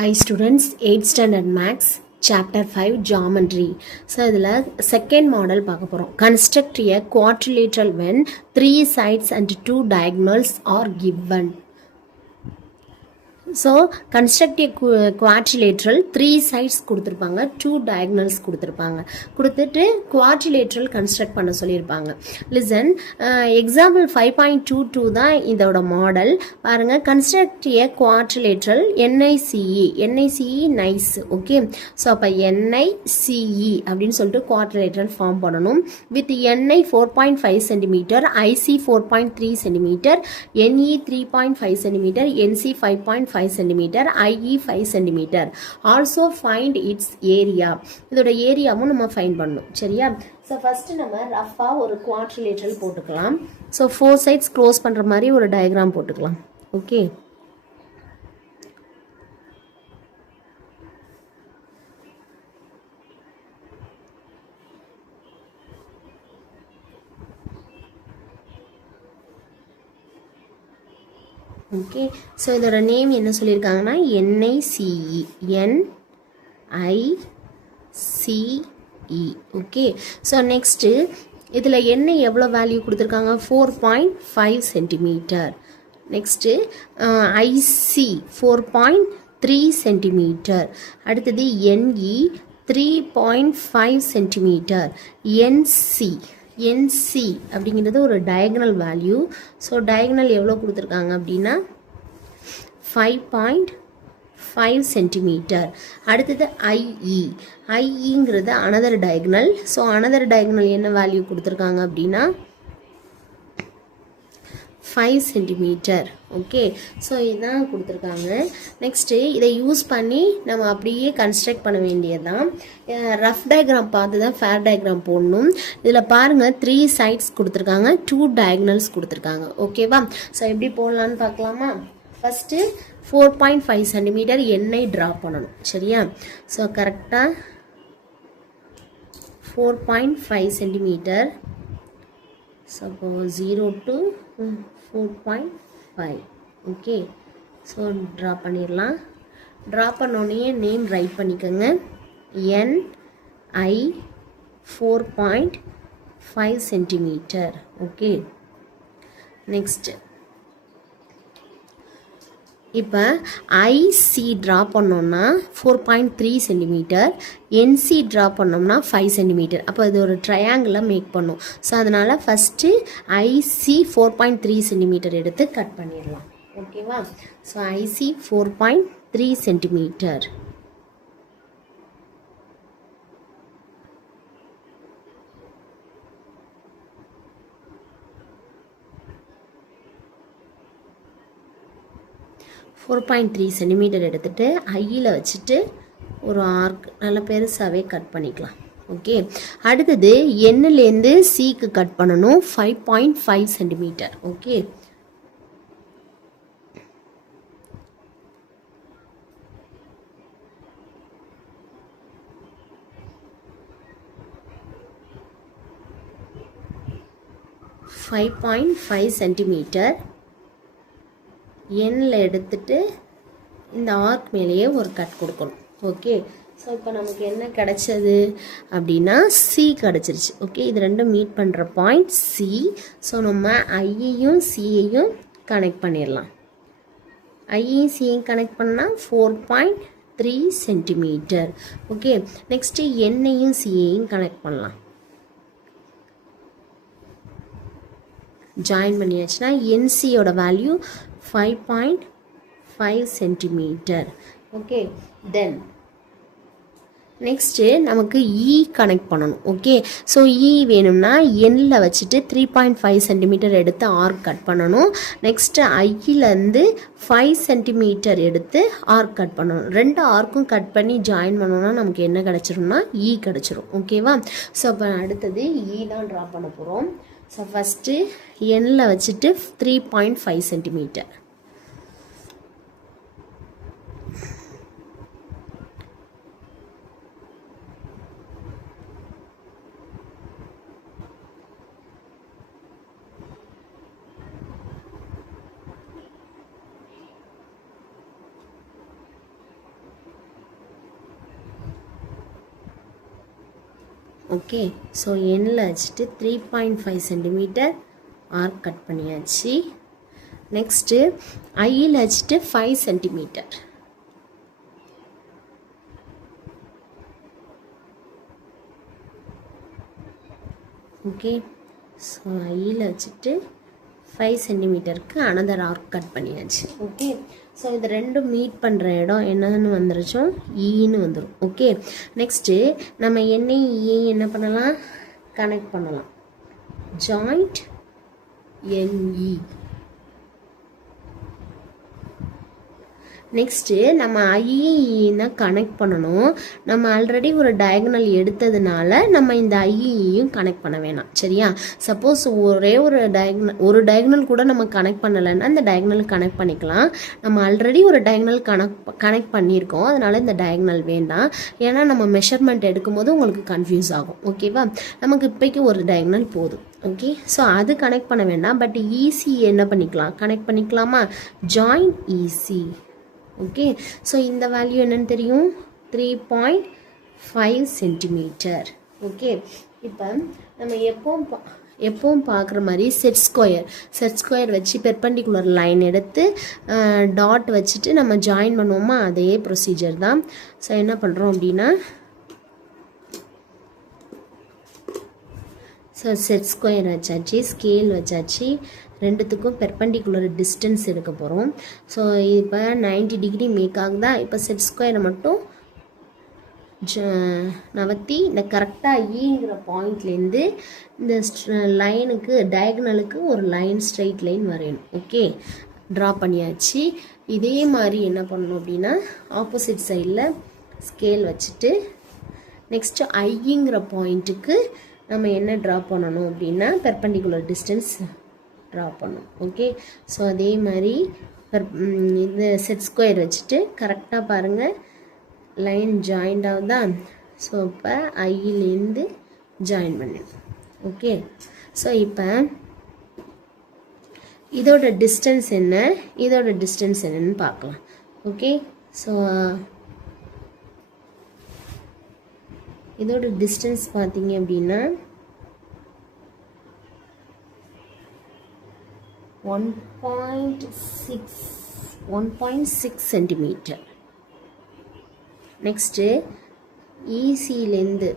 Hi students, 8th standard max chapter 5 geometry. So இதில் second model பார்க்க போகிறோம். Construct a quadrilateral when 3 sides and 2 diagonals are given. So construct quadrilateral 3 sides கொடுத்துருப்பாங்க, 2 diagonals கொடுத்துட்டு quadrilateral construct பண்ண சொல்லியிருப்பாங்க. Listen, example 5.22 தான் இதோட model. பாருங்கள், construct a quadrilateral N I C E nice. Okay, so அப்போ என்ஐசிஇ அப்படின்னு சொல்லிட்டு குவாட்ரிலேட்ரல் ஃபார்ம் பண்ணணும். With N I 4.5 centimetre, I C 4.3 centimetre, N E 3.5 centimetre, N C 5.5 centimeter, IE 5 centimeter. Also find its area. இதோட ஏரியாவும் நம்ம ஃபைண்ட் பண்ணணும். சரியா? ஸோ ஃபர்ஸ்ட் நம்ம ரஃபா ஒரு குவாட்ரிலேட்ரல் போட்டுக்கலாம். ஸோ 4 சைட்ஸ் க்ளோஸ் பண்ணுற மாதிரி ஒரு டயக்ராம் போட்டுக்கலாம். Okay, okay. ஸோ இதோட நேம் என்ன சொல்லியிருக்காங்கன்னா NICE, NICE. Okay, so next இதில் என்ன எவ்வளோ வேல்யூ கொடுத்துருக்காங்க? 4.5 சென்டிமீட்டர். Next IC 4.3 centimetre. அடுத்தது என்இ 3.5 சென்டிமீட்டர். என்சி அப்படிங்கிறது ஒரு டயகனல் வேல்யூ. ஸோ டயகனல் எவ்வளோ கொடுத்துருக்காங்க அப்படின்னா 5.5 சென்டிமீட்டர். அடுத்தது ஐஇங்கிறது another diagonal. So another diagonal என்ன வேல்யூ கொடுத்துருக்காங்க அப்படின்னா 5 சென்டிமீட்டர். ஓகே, ஸோ இதுதான் கொடுத்துருக்காங்க. நெக்ஸ்ட்டு இதை யூஸ் பண்ணி நம்ம அப்படியே கன்ஸ்ட்ரக்ட் பண்ண வேண்டியது தான். ரஃப் டயக்ராம் பார்த்து தான் ஃபேர் டயக்ராம் போடணும். இதில் பாருங்கள், 3 சைட்ஸ் கொடுத்துருக்காங்க, 2 டயக்னல்ஸ் கொடுத்துருக்காங்க. ஓகேவா? ஸோ எப்படி போடலான்னு பார்க்கலாமா? ஃபஸ்ட்டு 4.5 சென்டிமீட்டர் எண்ணெய் ட்ரா பண்ணணும். சரியா? ஸோ கரெக்டாக 4.5 centimetre. So 0 to 4.5. Okay, so draw பண்ணிடலாம். ட்ரா பண்ணோடனே நேம் ரைட் பண்ணிக்கோங்க. N I 4.5 centimetre. ஓகே, நெக்ஸ்ட்டு இப்போ ஐசி ட்ரா பண்ணோம்னா 4.3 சென்டிமீட்டர், என்சி ட்ரா பண்ணோம்னா 5 சென்டிமீட்டர். அப்போ இது ஒரு ட்ரையாங்கிளாக மேக் பண்ணும். ஸோ அதனால் ஃபஸ்ட்டு ஐசி 4.3 சென்டிமீட்டர் எடுத்து கட் பண்ணிடலாம். ஓகேவா? So IC 4.3 centimetre. சென்டிமீட்டர் எடுத்துகிட்டு ஐயில் வச்சுட்டு ஒரு ஆர்க் நல்ல பெருசாகவே கட் பண்ணிக்கலாம். ஓகே, அடுத்தது எண்ணிலேருந்து சிக்கு கட் பண்ணணும். 5.5 சென்டிமீட்டர். ஓகே, சென்டிமீட்டர் எண்ணில் எடுத்துட்டு இந்த ஆர்க் மேலேயே ஒரு கட் கொடுக்கணும். ஓகே, ஸோ இப்போ நமக்கு என்ன கிடச்சது அப்படின்னா சி கிடச்சிருச்சு. ஓகே, இது ரெண்டும் மீட் பண்ணுற பாயிண்ட் சி. ஸோ நம்ம ஐயையும் சியையும் கனெக்ட் பண்ணிடலாம். ஐயையும் சியையும் கனெக்ட் பண்ணால் 4.3 சென்டிமீட்டர். ஓகே, நெக்ஸ்ட்டு எண்ணையும் சியையும் கனெக்ட் பண்ணலாம். ஜாயின் பண்ணியாச்சுன்னா என்சியோட value 5.5 centimetre. Okay, then next நமக்கு இ கனெக்ட் பண்ணணும். ஓகே, ஸோ இ வேணும்னா எண்ணில் வச்சுட்டு 3.5 சென்டிமீட்டர் எடுத்து ஆர்க் கட் பண்ணணும். நெக்ஸ்ட்டு ஐயிலேருந்து 5 சென்டிமீட்டர் எடுத்து ஆர்க் கட் பண்ணணும். 2 ஆர்க்கும் கட் பண்ணி ஜாயின் பண்ணோன்னா நமக்கு என்ன கிடச்சிரும்னா இ கிடச்சிரும். ஓகேவா? ஸோ அப்போ அடுத்தது இ தான் ட்ரா பண்ண போகிறோம். ஸோ ஃபஸ்ட்டு எண்ணில் வச்சுட்டு 3.5 சென்டிமீட்டர். ஓகே. ஸோ எண்ணில் வச்சுட்டு 3.5 சென்டிமீட்டர் ஆர்க் கட் பண்ணியாச்சு. நெக்ஸ்ட்டு ஐயில் வச்சுட்டு 5 சென்டிமீட்டர். ஓகே. ஸோ ஐயில் வச்சுட்டு 5 சென்டிமீட்டருக்கு அனதர் ஆர்க் கட் பண்ணியாச்சு. ஓகே. ஸோ இது ரெண்டும் மீட் பண்ணுற இடம் என்னன்னு வந்துருச்சோ ஈன்னு வந்துடும். ஓகே. நெக்ஸ்ட்டு நம்ம என்ன பண்ணலாம், கனெக்ட் பண்ணலாம். ஜாயிண்ட் என்இ. நெக்ஸ்ட்டு நம்ம ஐஇஇன்னு கனெக்ட் பண்ணணும். நம்ம ஆல்ரெடி ஒரு டயகனல் எடுத்ததுனால நம்ம இந்த ஐஇயும் கனெக்ட் பண்ண வேணாம். சரியா? சப்போஸ் ஒரே ஒரு டயகனல் கூட நம்ம கனெக்ட் பண்ணலைன்னா இந்த டயகனல் கனெக்ட் பண்ணிக்கலாம். நம்ம ஆல்ரெடி ஒரு டயகனல் கனெக்ட் பண்ணியிருக்கோம், அதனால இந்த டயகனல் வேண்டாம். ஏன்னா நம்ம மெஷர்மெண்ட் எடுக்கும்போது உங்களுக்கு கன்ஃபியூஸ் ஆகும். ஓகேவா? நமக்கு இப்போக்கி ஒரு டயகனல் போதும். ஓகே. ஸோ அது கனெக்ட் பண்ண வேண்டாம். பட் ஈசி என்ன பண்ணிக்கலாம், கனெக்ட் பண்ணிக்கலாமா? Join E C. ஓகே. ஸோ இந்த வேல்யூ என்னன்னு தெரியும், 3.5 சென்டிமீட்டர். ஓகே. இப்போ நம்ம எப்பவும் பார்க்குற மாதிரி செட் ஸ்கொயர் வச்சு பெர்பெண்டிகுலர் லைன் எடுத்து டாட் வச்சுட்டு நம்ம ஜாயின் பண்ணுவோமா, அதே ப்ரொசீஜர் தான். ஸோ என்ன பண்ணுறோம் அப்படின்னா, ஸோ செட் ஸ்கொயர் வச்சாச்சு, ஸ்கேல் வச்சாச்சு, ரெண்டுத்துக்கும் பெர்பெண்டிகுலர் டிஸ்டன்ஸ் எடுக்க போகிறோம். ஸோ இப்போ 90 டிகிரி மேக் ஆகுதா. இப்போ செட் ஸ்கொயரை மட்டும் நவர்த்தி இந்த கரெக்டாக ஈங்கிற பாயிண்ட்லேருந்து இந்த லைனுக்கு டயகனலுக்கு ஒரு லைன் ஸ்ட்ரைட் லைன் வரையணும். ஓகே. ட்ரா பண்ணியாச்சு. இதே மாதிரி என்ன பண்ணணும் அப்படின்னா, ஆப்போசிட் சைடில் ஸ்கேல் வச்சுட்டு நெக்ஸ்ட்டு ஐங்கிற பாயிண்ட்டுக்கு நம்ம என்ன ட்ரா பண்ணணும் அப்படின்னா பெர்பெண்டிகுலர் டிஸ்டன்ஸ் ட்ரா பண்ணணும். ஓகே. ஸோ அதே மாதிரி இந்த செட் ஸ்கொயர் வச்சுட்டு கரெக்டாக பாருங்கள் லைன் ஜாயிண்ட் ஆகுதா. ஸோ இப்போ ஐயிலேருந்து ஜாயின் பண்ணிடணும். ஓகே. ஸோ இப்போ இதோட டிஸ்டன்ஸ் என்னன்னு பார்க்கலாம். ஓகே. ஸோ இதோட டிஸ்டன்ஸ் பார்த்தீங்க அப்படின்னா 1.6 சென்டிமீட்டர். நெக்ஸ்ட்டு ஈசியிலேருந்து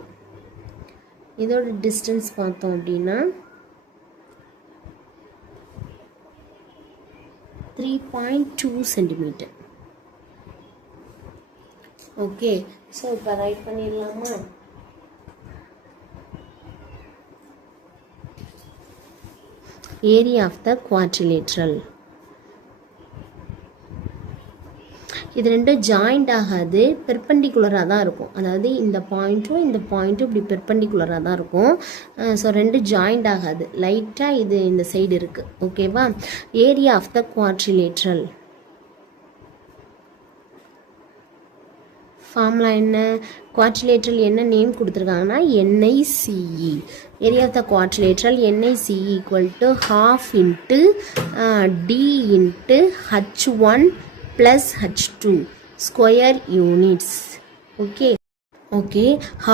இதோட டிஸ்டன்ஸ் பார்த்தோம் அப்படின்னா 3.2 சென்டிமீட்டர். ஓகே. ஸோ இப்போ ரைட் பண்ணிடலாமா? Area of the quadrilateral. இது ரெண்டும் ஜாயிண்ட் ஆகாது, பெர்பெண்டிகுலராக தான் இருக்கும். அதாவது இந்த பாயிண்ட்டும் இப்படி பெர்பெண்டிகுலராக தான் இருக்கும். ஸோ ரெண்டு ஜாயிண்ட் ஆகாது, லைட்டாக இது இந்த சைடு இருக்குது. ஓகேவா? Area of the quadrilateral formula என்ன, குவாட்ரிலேட்ரல் என்ன நேம் கொடுத்துருக்காங்கன்னா NICE. Area of the quadrilateral NICE equal to ½ into D into H1 plus H2 square units. Okay. Okay.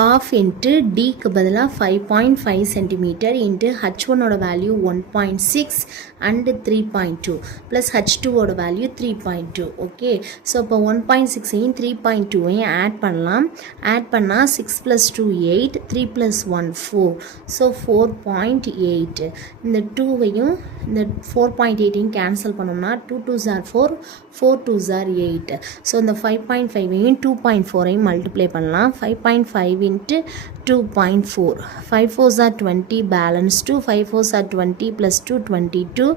½ into டிக்கு பதிலாக 5.5 சென்டிமீட்டர் இன்ட்டு H1ஓட வேல்யூ 1.6 அண்டு 3.2 ப்ளஸ் H2ஓட value 3.2. Okay. So இப்போ 1.6ஐயும் 3.2ஐயும் add பண்ணலாம். ஆட் பண்ணால் 6 + 2 8, 3 + 1 4. ஸோ 4.8. இந்த 2வையும் இந்த 4.8ஐயும் கேன்சல் பண்ணோம்னா 2 2s are 4, 4 2s are 8. So இந்த 5.5ஐயும் 2.4ஐயும் மல்டிப்ளை பண்ணலாம். 5.5 into 2.4, 5 4s are 20, balance 2, 5 4s are 20 plus 2 22,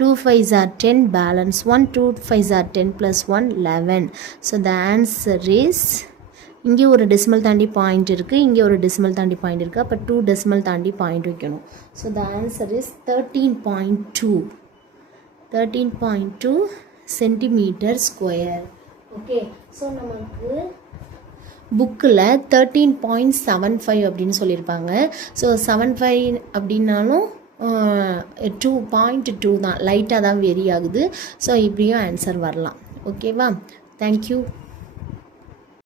2 5s are 10, balance 1, 2 5s are 10 plus 1 11. So the answer is, இங்கே ஒரு டெசிமல் தாண்டி பாயிண்ட் இருக்குது, இங்கே ஒரு டெசிமல் தாண்டி பாயிண்ட் இருக்குது. அப்போ 2 டெசிமல் தாண்டி பாயிண்ட் வைக்கணும். So the answer is 13.2 centimetre square. Okay. So நமக்கு புக்கில் 13.75 அப்படின்னு சொல்லியிருப்பாங்க. ஸோ 75 அப்படின்னாலும் 2.2 தான், லைட்டாக தான் வெரி ஆகுது. ஸோ இப்படியும் ஆன்சர் வரலாம். ஓகேவா? தேங்க்யூ.